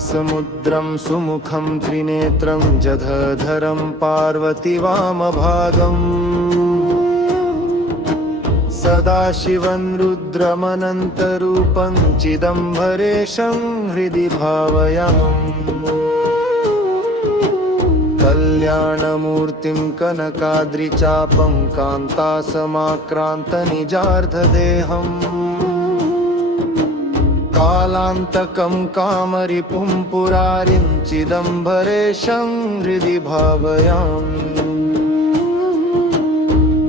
समुद्रं सुमुखं त्रिनेत्रं जलधरं पार्वती वामभागम् सदाशिवं रुद्रमनन्तरूपं चिदम्बरेशं हृदि भावयामि कल्याणमूर्तिं कनकाद्रिचापं कान्तासमाक्रान्तनिजार्धदेहम् कालान्तकं कामरिपुं पुरारिं चिदम्बरेशं हृदि भावयामि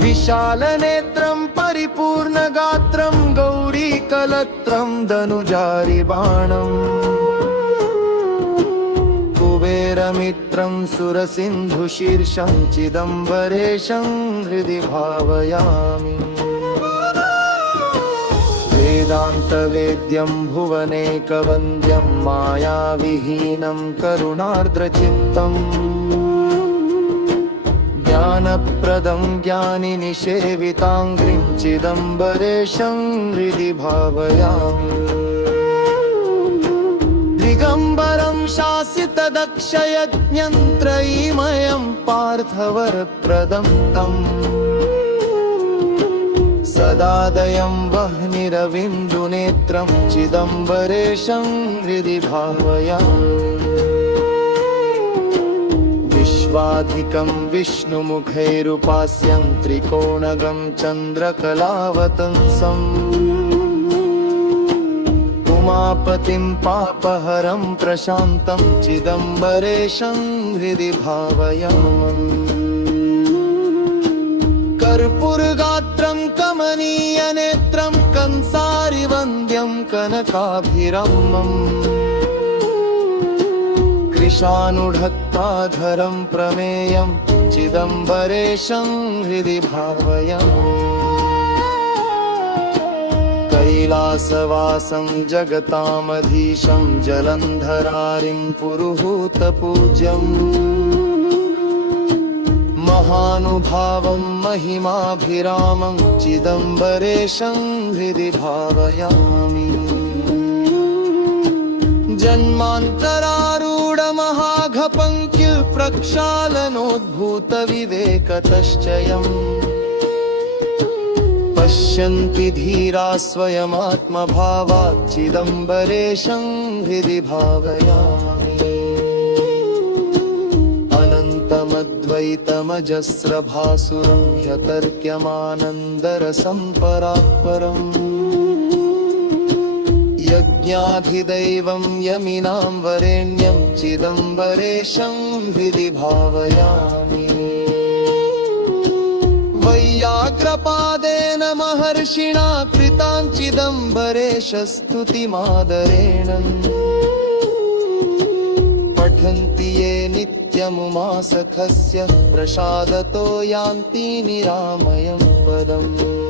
विशालनेत्रं परिपूर्णगात्रं गौरीकलत्रं धनुजारिबाणम् कुबेरमित्रं सुरसिन्धुशीर्षं चिदम्बरेशं हृदि भावयामि वेदान्तवेद्यं भुवनेकवन्द्यं मायाविहीनं करुणार्द्रचित्तम् ज्ञानप्रदं ज्ञानिनिषेविताङ्घ्रिं चिदम्बरेशं हृदि भावयामि दिगम्बरं शासितदक्षयज्ञं त्रयीमयं पार्थवरप्रदं तम् सदादयं वह्निरविन्दुनेत्रं चिदम्बरेशं हृदि भावयामि विश्वाधिकं विष्णुमुखैरुपास्यं त्रिकोणगं चन्द्रकलावतंसम् उमापतिं पापहरं प्रशान्तं चिदम्बरेशं हृदि भावयामि कर्पूरगात्रं कमनीयनेत्रं कंसारिवन्द्यं कनकाभिरमम् कृशानुढक्ताधरं प्रमेयं चिदम्बरेशं हृदि भावयामि कैलासवासं जगतामधीशं जलन्धरारिं पुरुहूतपूज्यम् महानुभावं महिमाभिरामं चिदम्बरेशं हृदि भावयामि जन्मान्तरारूढमहाघपङ्क्तिः प्रक्षालनोद्भूतविवेकतश्चयम् पश्यन्ति धीरा स्वयमात्मभावात् चिदम्बरेशं हृदि भावयामि अनन्तमद्वैतमजस्रभासुरं ह्यतर्क्यमानन्दरसं परात्परम् यज्ञाधिदैवं यमिनां वरेण्यं चिदम्बरेशं हृदि भावयामि वैयाग्रपादेन महर्षिणा कृतां चिदम्बरेशस्तुतिमादरेण पठन्ति ये नित्यमुमासखस्य प्रसादतो यान्ति निरामयं पदम्।